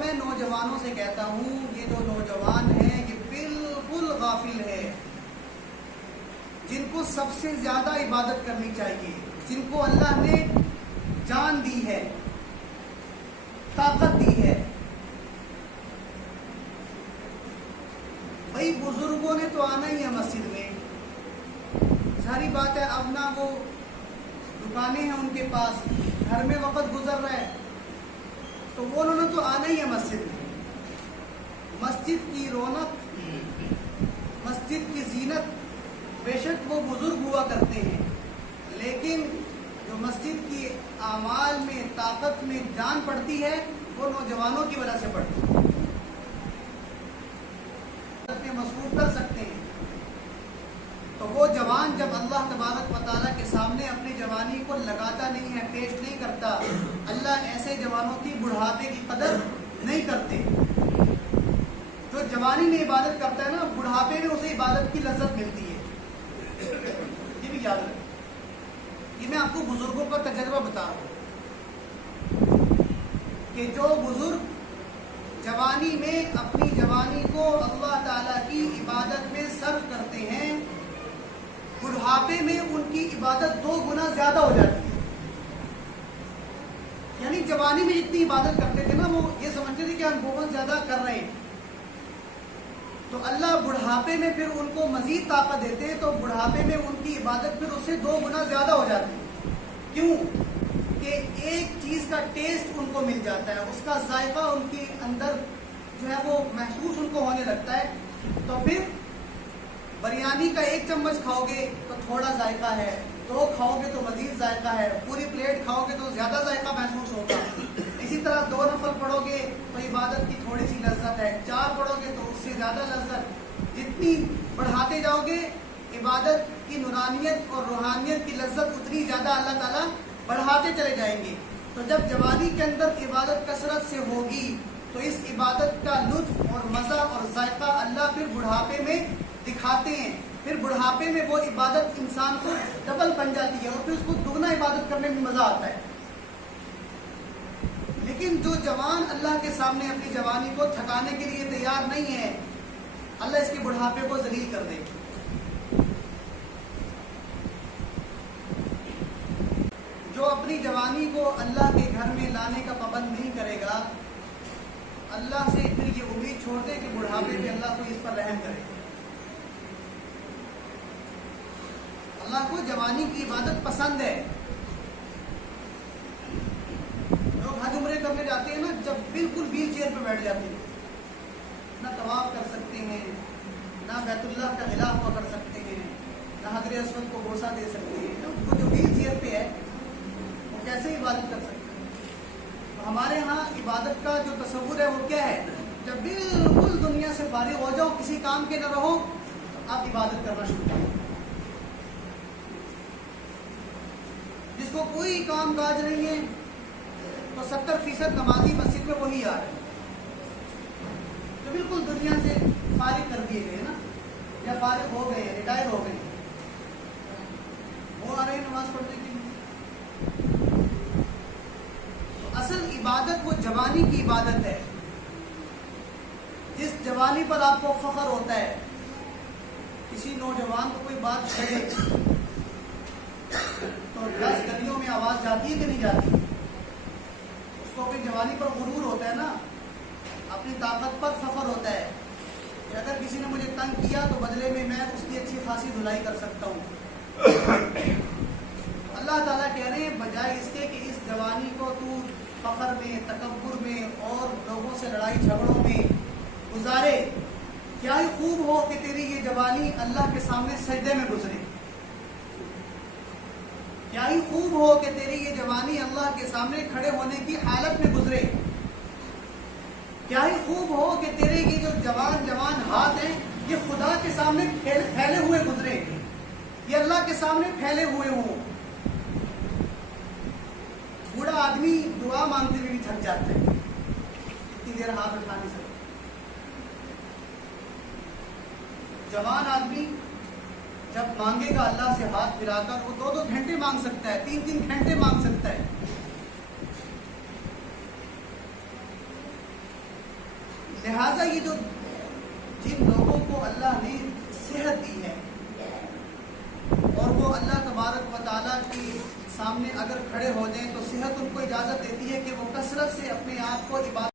میں نوجوانوں سے کہتا ہوں یہ جو نوجوان ہیں یہ بالکل غافل ہے، جن کو سب سے زیادہ عبادت کرنی چاہیے، جن کو اللہ نے جان دی ہے، طاقت دی ہے۔ بھائی بزرگوں نے تو آنا ہی ہے مسجد میں، ساری بات ہے۔ اب نہ وہ دکانیں ہیں ان کے پاس، گھر میں وقت گزر رہا ہے، تو وہ انہوں نے تو آنا ہی ہے مسجد میں۔ مسجد کی رونق، مسجد کی زینت بے شک وہ بزرگ ہوا کرتے ہیں، لیکن جو مسجد کی اعمال میں طاقت میں جان پڑتی ہے وہ نوجوانوں کی وجہ سے پڑتی ہے۔ مصروف کر سکتے ہیں تو وہ جوان جب اللہ تبارک و تعالیٰ کے سامنے اپنی جوانی کو لگاتا نہیں ہے، پیش نہیں کرتا، اللہ ایسے جوانوں کی بڑھاپے کی قدر نہیں کرتے۔ جو جوانی میں عبادت کرتا ہے نا، بڑھاپے میں اسے عبادت کی لذت ملتی ہے، یہ بھی یاد رکھیں۔ یہ میں آپ کو بزرگوں کا تجربہ بتا رہا ہوں کہ جو بزرگ جوانی میں اپنی جوانی کو اللہ تعالیٰ کی عبادت میں صرف کرتے ہیں، بڑھاپے میں ان کی عبادت 2 گنا زیادہ ہو جاتی ہے۔ یعنی جوانی میں جتنی عبادت کرتے تھے نا، وہ یہ سمجھتے تھے کہ ہم بہت زیادہ کر رہے ہیں، تو اللہ بڑھاپے میں پھر ان کو مزید طاقت دیتے ہیں، تو بڑھاپے میں ان کی عبادت پھر اس سے 2 گنا زیادہ ہو جاتی ہے۔ کیوں؟ کہ ایک چیز کا ٹیسٹ ان کو مل جاتا ہے، اس کا ذائقہ ان کے اندر جو ہے وہ محسوس ان کو ہونے لگتا ہے، تو پھر بریانی کا 1 چمچ کھاؤ گے تو تھوڑا ذائقہ ہے، 2 کھاؤ گے تو مزید ذائقہ ہے، پوری پلیٹ کھاؤ گے تو زیادہ ذائقہ محسوس ہوگا۔ اسی طرح 2 نفل پڑھو گے تو عبادت کی تھوڑی سی لذت ہے، 4 پڑھو گے تو اس سے زیادہ لذت۔ جتنی بڑھاتے جاؤ گے عبادت کی نورانیت اور روحانیت کی لذت اتنی زیادہ اللہ تعالیٰ بڑھاتے چلے جائیں گے۔ تو جب جوانی کے اندر عبادت کثرت سے ہوگی تو اس عبادت کا لطف اور مزہ اور ذائقہ اللہ پھر بڑھاپے میں دکھاتے ہیں، پھر بڑھاپے میں وہ عبادت انسان کو ڈبل بن جاتی ہے اور پھر اس کو دگنا عبادت کرنے میں مزہ آتا ہے۔ لیکن جو جوان اللہ کے سامنے اپنی جوانی کو تھکانے کے لیے تیار نہیں ہے، اللہ اس کے بڑھاپے کو ذلیل کر دے۔ جو اپنی جوانی کو اللہ کے گھر میں لانے کا پابند نہیں کرے گا، اللہ سے پھر یہ امید چھوڑ دے کہ بڑھاپے میں اللہ کو اس پر رحم کرے۔ اللہ کو جوانی کی عبادت پسند ہے۔ لوگ حج عمرے کرنے جاتے ہیں نا، جب بالکل ویل چیئر پہ بیٹھ جاتے ہیں، نہ طواف کر سکتے ہیں، نہ بیت اللہ کا غلاف کر سکتے ہیں، نہ حجر اسود کو بوسہ دے سکتے ہیں، وہ جو ویل چیئر پہ ہے وہ کیسے عبادت کر سکتے ہیں؟ تو ہمارے ہاں عبادت کا جو تصور ہے وہ کیا ہے؟ جب بالکل دنیا سے فارغ ہو جاؤ، کسی کام کے نہ رہو، تو آپ عبادت کرنا شروع کریں۔ جس کو کوئی کام کاج نہیں ہے تو 70% نمازی مسجد میں وہی آ رہے ہیں جو بالکل دنیا سے فارغ کر دیے گئے نا، یا فارغ ہو گئے، ریٹائر ہو گئے، وہ آ رہے ہیں نماز پڑھنے کے لیے۔ تو اصل عبادت وہ جوانی کی عبادت ہے، جس جوانی پر آپ کو فخر ہوتا ہے۔ کسی نوجوان کو کوئی بات چھڑے تو 10 گلیوں میں آواز جاتی ہے کہ نہیں جاتی؟ اس کو اپنی جوانی پر غرور ہوتا ہے نا، اپنی طاقت پر فخر ہوتا ہے کہ اگر کسی نے مجھے تنگ کیا تو بدلے میں اس کی اچھی خاصی دھلائی کر سکتا ہوں۔ اللہ تعالیٰ کہہ رہے ہیں بجائے اس کے کہ اس جوانی کو تو فخر میں، تکبر میں اور لوگوں سے لڑائی جھگڑوں میں گزارے، کیا ہی خوب ہو کہ تیری یہ جوانی اللہ کے سامنے سجدے میں گزرے، کیا ہی خوب ہو کہ تیری یہ جوانی اللہ کے سامنے کھڑے ہونے کی حالت میں گزرے، کیا ہی خوب ہو کہ تیرے یہ جو جوان ہاتھ ہیں یہ خدا کے سامنے پھیلے ہوئے گزرے، یہ اللہ کے سامنے پھیلے ہوئے ہوں۔ بوڑھا آدمی دعا مانگتے ہوئے بھی تھک جاتا ہے، اتنی دیر ہاتھ اٹھا نہیں سکتا۔ جوان آدمی جب مانگے گا اللہ سے ہاتھ پھرا کر، وہ 2-2 گھنٹے مانگ سکتا ہے، 3-3 گھنٹے مانگ سکتا ہے۔ لہٰذا یہ جو جن لوگوں کو اللہ نے صحت دی ہے اور وہ اللہ تبارک و تعالیٰ کی سامنے اگر کھڑے ہو جائیں تو صحت ان کو اجازت دیتی ہے کہ وہ کثرت سے اپنے آپ کو عبادت